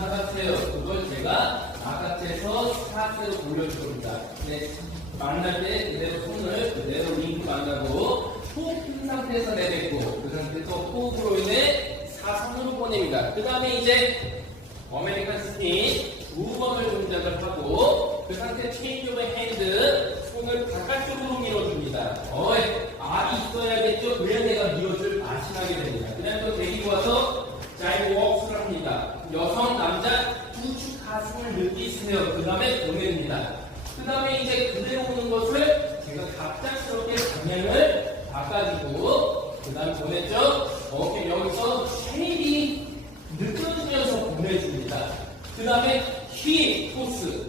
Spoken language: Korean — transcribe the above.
바깥에요. 그걸 제가 바깥에서 사태로 돌려줍니다. 네. 만날 때 그대로 손을 그대로 링크 만나고 호흡 상태에서 내뱉고 그 상태에서 호흡으로 인해 사선으로 보냅니다. 그 다음에 이제 어메리칸 스팀 두 번을 동작을 하고 그 상태 체인지 오브 핸드 손을 바깥쪽으로 밀어줍니다. 어이, 알이 있어야겠죠? 합니다. 여성 남자 우측 가슴을 느끼세요. 그 다음에 보냅니다. 그 다음에 이제 그대로 오는 것을 제가 갑작스럽게 방향을 바꿔주고 그 다음에 보냈죠. 오케이 여기서 쉐입이 느껴지면서 보내줍니다. 그 다음에 휘 토스